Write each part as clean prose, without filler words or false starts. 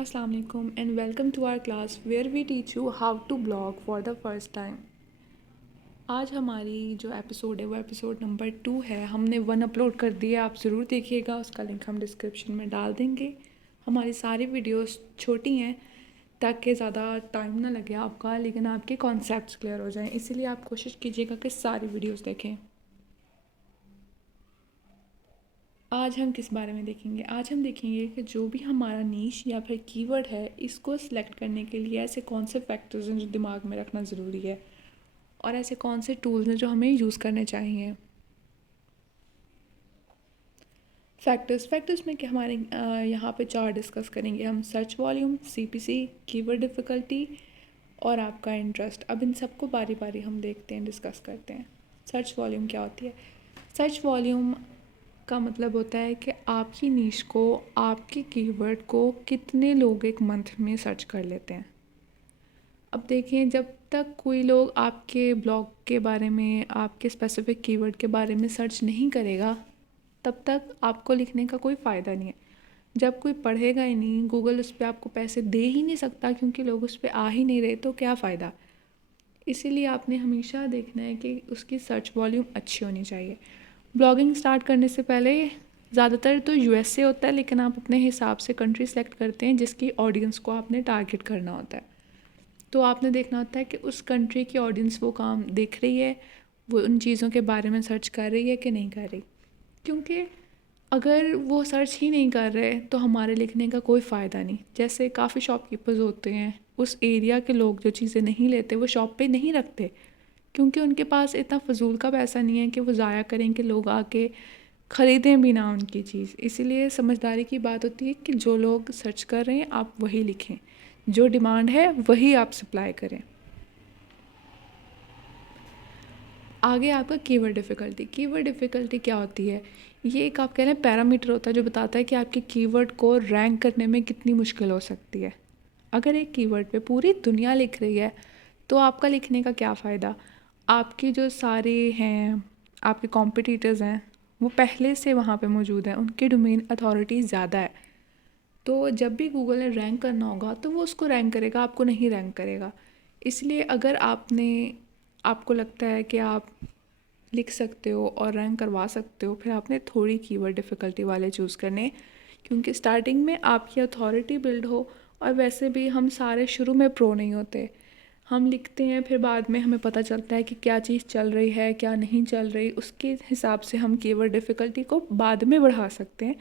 Assalamu alaikum and welcome to our class where we teach you how to blog for the first time। आज हमारी जो episode है वो episode number 2 है। हमने 1 अपलोड कर दिया, आप ज़रूर देखिएगा, उसका लिंक हम डिस्क्रिप्शन में डाल देंगे। हमारी सारी वीडियोस छोटी हैं ताकि ज़्यादा टाइम ना लगे आपका, लेकिन आपके कॉन्सेप्ट्स क्लियर हो जाएं, इसीलिए आप कोशिश कीजिएगा कि सारी वीडियोस देखें। आज हम किस बारे में देखेंगे? आज हम देखेंगे कि जो भी हमारा नीश या फिर कीवर्ड है, इसको सिलेक्ट करने के लिए ऐसे कौन से फैक्टर्स हैं जो दिमाग में रखना ज़रूरी है और ऐसे कौन से टूल्स हैं जो हमें यूज़ करने चाहिए। फैक्टर्स में कि हमारे यहाँ पे 4 डिस्कस करेंगे हम। Search volume, CPC, keyword difficulty और आपका इंटरेस्ट। अब इन सबको बारी बारी हम देखते हैं, डिस्कस करते हैं। सर्च वॉल्यूम क्या होती है? सर्च वॉल्यूम का मतलब होता है कि आपकी नीश को, आपके कीवर्ड को कितने लोग एक मंथ में सर्च कर लेते हैं। अब देखें, जब तक कोई लोग आपके ब्लॉग के बारे में, आपके स्पेसिफिक कीवर्ड के बारे में सर्च नहीं करेगा, तब तक आपको लिखने का कोई फ़ायदा नहीं है। जब कोई पढ़ेगा ही नहीं, गूगल उस पर आपको पैसे दे ही नहीं सकता क्योंकि लोग उस पर आ ही नहीं रहे, तो क्या फ़ायदा। इसीलिए आपने हमेशा देखना है कि उसकी सर्च वॉल्यूम अच्छी होनी चाहिए। ब्लॉगिंग स्टार्ट करने से पहले ज़्यादातर तो यूएस से होता है, लेकिन आप अपने हिसाब से कंट्री सेलेक्ट करते हैं जिसकी ऑडियंस को आपने टारगेट करना होता है। तो आपने देखना होता है कि उस कंट्री की ऑडियंस वो काम देख रही है, वो उन चीज़ों के बारे में सर्च कर रही है कि नहीं कर रही। क्योंकि अगर वो सर्च ही नहीं कर रहे तो हमारे लिखने का कोई फ़ायदा नहीं। जैसे काफ़ी शॉपकीपर्स होते हैं, उस एरिया के लोग जो चीज़ें नहीं लेते वो शॉप पे नहीं रखते, क्योंकि उनके पास इतना फ़जूल का पैसा नहीं है कि वो ज़ाया करें कि लोग आके ख़रीदें भी ना उनकी चीज़। इसीलिए समझदारी की बात होती है कि जो लोग सर्च कर रहे हैं आप वही लिखें, जो डिमांड है वही आप सप्लाई करें। आगे आपका कीवर्ड डिफ़िकल्टी। कीवर्ड डिफ़िकल्टी क्या होती है? ये एक आप कह लें पैरामीटर होता है जो बताता है कि आपके कीवर्ड को रैंक करने में कितनी मुश्किल हो सकती है। अगर एक कीवर्ड पे पूरी दुनिया लिख रही है तो आपका लिखने का क्या फ़ायदा। आपके जो सारे हैं, आपके कॉम्पिटिटर्स हैं, वो पहले से वहाँ पे मौजूद हैं, उनकी डोमेन अथॉरिटी ज़्यादा है। तो जब भी गूगल ने रैंक करना होगा तो वो उसको रैंक करेगा, आपको नहीं रैंक करेगा। इसलिए अगर आपको लगता है कि आप लिख सकते हो और रैंक करवा सकते हो, फिर आपने थोड़ी कीवर्ड डिफ़िकल्टी वाले चूज़ करने, क्योंकि स्टार्टिंग में आपकी अथॉरिटी बिल्ड हो। और वैसे भी हम सारे शुरू में प्रो नहीं होते, हम लिखते हैं, फिर बाद में हमें पता चलता है कि क्या चीज़ चल रही है, क्या नहीं चल रही, उसके हिसाब से हम कीवर्ड डिफ़िकल्टी को बाद में बढ़ा सकते हैं,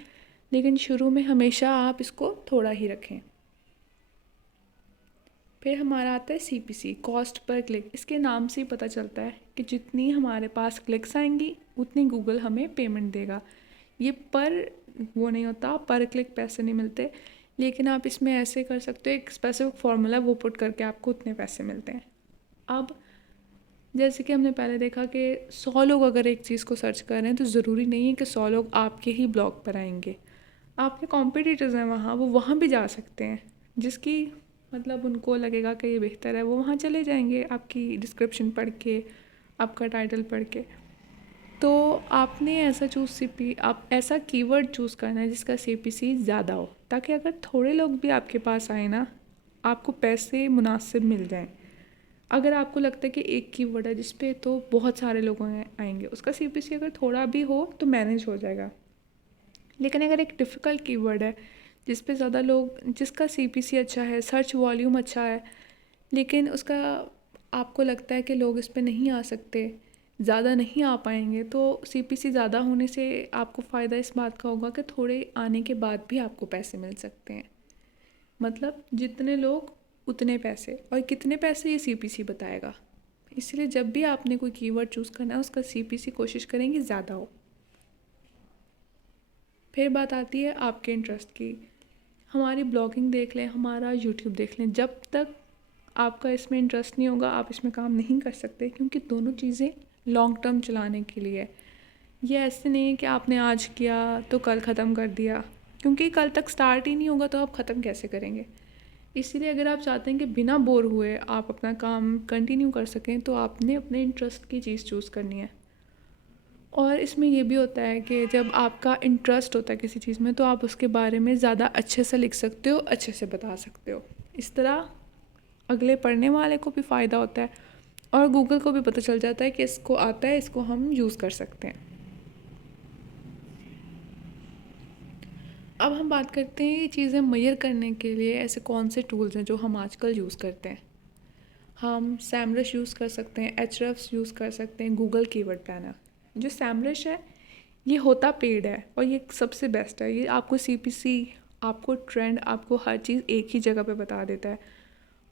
लेकिन शुरू में हमेशा आप इसको थोड़ा ही रखें। फिर हमारा आता है सीपीसी, कॉस्ट पर क्लिक। इसके नाम से ही पता चलता है कि जितनी हमारे पास क्लिक्स आएंगी उतनी गूगल हमें पेमेंट देगा। ये पर वो नहीं होता, पर क्लिक पैसे नहीं मिलते, लेकिन आप इसमें ऐसे कर सकते हो, एक स्पेसिफिक फार्मूला वो पुट करके आपको उतने पैसे मिलते हैं। अब जैसे कि हमने पहले देखा कि 100 लोग अगर एक चीज़ को सर्च कर रहे हैं तो ज़रूरी नहीं है कि 100 लोग आपके ही ब्लॉग पर आएंगे। आपके कॉम्पिटिटर्स हैं वहाँ, वो वहाँ भी जा सकते हैं, जिसकी मतलब उनको लगेगा कि ये बेहतर है, वो वहाँ चले जाएंगे आपकी डिस्क्रिप्शन पढ़ के, आपका टाइटल पढ़ के। तो आपने आप ऐसा कीवर्ड चूज़ करना है जिसका सीपीसी ज़्यादा हो, ताकि अगर थोड़े लोग भी आपके पास आए ना, आपको पैसे मुनासिब मिल जाएं। अगर आपको लगता है कि एक कीवर्ड है जिस पे तो बहुत सारे लोग आएंगे, उसका सीपीसी अगर थोड़ा भी हो तो मैनेज हो जाएगा। लेकिन अगर एक डिफ़िकल्ट कीवर्ड है जिस पे ज़्यादा लोग, जिसका सीपीसी अच्छा है, सर्च वॉल्यूम अच्छा है, लेकिन उसका आपको लगता है कि लोग इस पे नहीं आ सकते, ज़्यादा नहीं आ पाएंगे, तो सीपीसी ज़्यादा होने से आपको फ़ायदा इस बात का होगा कि थोड़े आने के बाद भी आपको पैसे मिल सकते हैं। मतलब जितने लोग उतने पैसे, और कितने पैसे ये सीपीसी बताएगा। इसलिए जब भी आपने कोई कीवर्ड चूज़ करना है उसका सीपीसी कोशिश करेंगे ज़्यादा हो। फिर बात आती है आपके इंटरेस्ट की। हमारी ब्लॉगिंग देख लें, हमारा यूट्यूब देख लें, जब तक आपका इसमें इंटरेस्ट नहीं होगा आप इसमें काम नहीं कर सकते, क्योंकि दोनों चीज़ें लॉन्ग टर्म चलाने के लिए है। ये ऐसे नहीं है कि आपने आज किया तो कल ख़त्म कर दिया, क्योंकि कल तक स्टार्ट ही नहीं होगा तो आप ख़त्म कैसे करेंगे। इसीलिए अगर आप चाहते हैं कि बिना बोर हुए आप अपना काम कंटिन्यू कर सकें तो आपने अपने इंटरेस्ट की चीज़ चूज़ करनी है। और इसमें ये भी होता है कि जब आपका इंटरेस्ट होता है किसी चीज़ में तो आप उसके बारे में ज़्यादा अच्छे से लिख सकते हो, अच्छे से बता सकते हो। इस तरह अगले पढ़ने वाले को भी फ़ायदा होता है और गूगल को भी पता चल जाता है कि इसको आता है, इसको हम यूज़ कर सकते हैं। अब हम बात करते हैं ये चीज़ें मेजर करने के लिए ऐसे कौन से टूल्स हैं जो हम आजकल यूज़ करते हैं। हम सैमरश यूज़ कर सकते हैं, एचरफ्स यूज़ कर सकते हैं, गूगल कीवर्ड प्लानर। जो सैमरश है ये होता पेड है और ये सबसे बेस्ट है। ये आपको सीपीसी, आपको ट्रेंड, आपको हर चीज़ एक ही जगह पे बता देता है।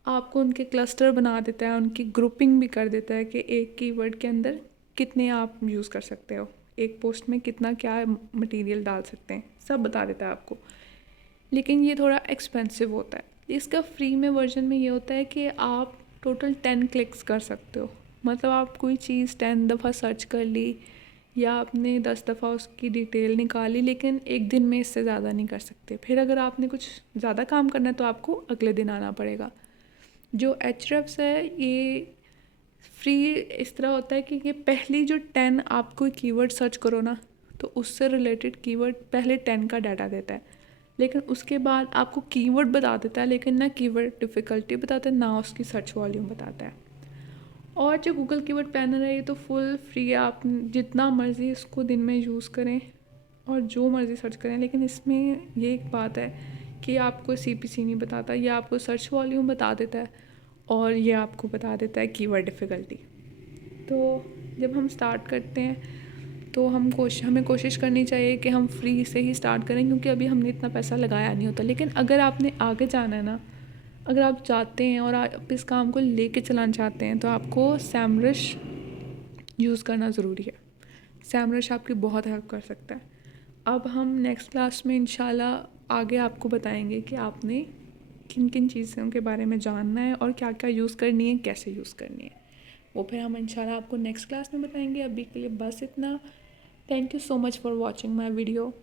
आपको उनके क्लस्टर बना देता है, उनकी ग्रुपिंग भी कर देता है कि एक कीवर्ड के अंदर कितने आप यूज़ कर सकते हो, एक पोस्ट में कितना क्या मटेरियल डाल सकते हैं, सब बता देता है आपको। लेकिन ये थोड़ा एक्सपेंसिव होता है। इसका फ्री में वर्जन में ये होता है कि आप टोटल 10 क्लिक्स कर सकते हो। मतलब आप कोई चीज़ 10 दफ़ा सर्च कर ली या आपने 10 दफ़ा उसकी डिटेल निकाली, लेकिन एक दिन में इससे ज़्यादा नहीं कर सकते। फिर अगर आपने कुछ ज़्यादा काम करना है तो आपको अगले दिन आना पड़ेगा। जो एचरफ्स है ये फ्री इस तरह होता है कि ये पहली जो 10 आप कोई कीवर्ड सर्च करो ना तो उससे रिलेटेड कीवर्ड पहले 10 का डाटा देता है, लेकिन उसके बाद आपको कीवर्ड बता देता है, लेकिन ना कीवर्ड डिफ़िकल्टी बताता है ना उसकी सर्च वॉल्यूम बताता है। और जो गूगल कीवर्ड प्लानर है ये तो फुल फ्री है, आप जितना मर्ज़ी इसको दिन में यूज़ करें और जो मर्ज़ी सर्च करें। लेकिन इसमें ये एक बात है कि आपको सीपीसी नहीं बताता, ये आपको सर्च वॉल्यूम बता देता है और ये आपको बता देता है कीवर्ड डिफ़िकल्टी। तो जब हम स्टार्ट करते हैं तो हमें कोशिश करनी चाहिए कि हम फ्री से ही स्टार्ट करें, क्योंकि अभी हमने इतना पैसा लगाया नहीं होता। लेकिन अगर आपने आगे जाना है ना, अगर आप चाहते हैं और आप इस काम को लेके चलाना चाहते हैं तो आपको सैमरश यूज़ करना ज़रूरी है। सैमरश आपकी बहुत हेल्प कर सकता है। अब हम नेक्स्ट क्लास में इंशाल्लाह आगे आपको बताएंगे कि आपने किन किन चीज़ों के बारे में जानना है और क्या क्या यूज़ करनी है, कैसे यूज़ करनी है, वो फिर हम इंशाल्लाह आपको नेक्स्ट क्लास में बताएंगे। अभी के लिए बस इतना। Thank you so much for watching my video.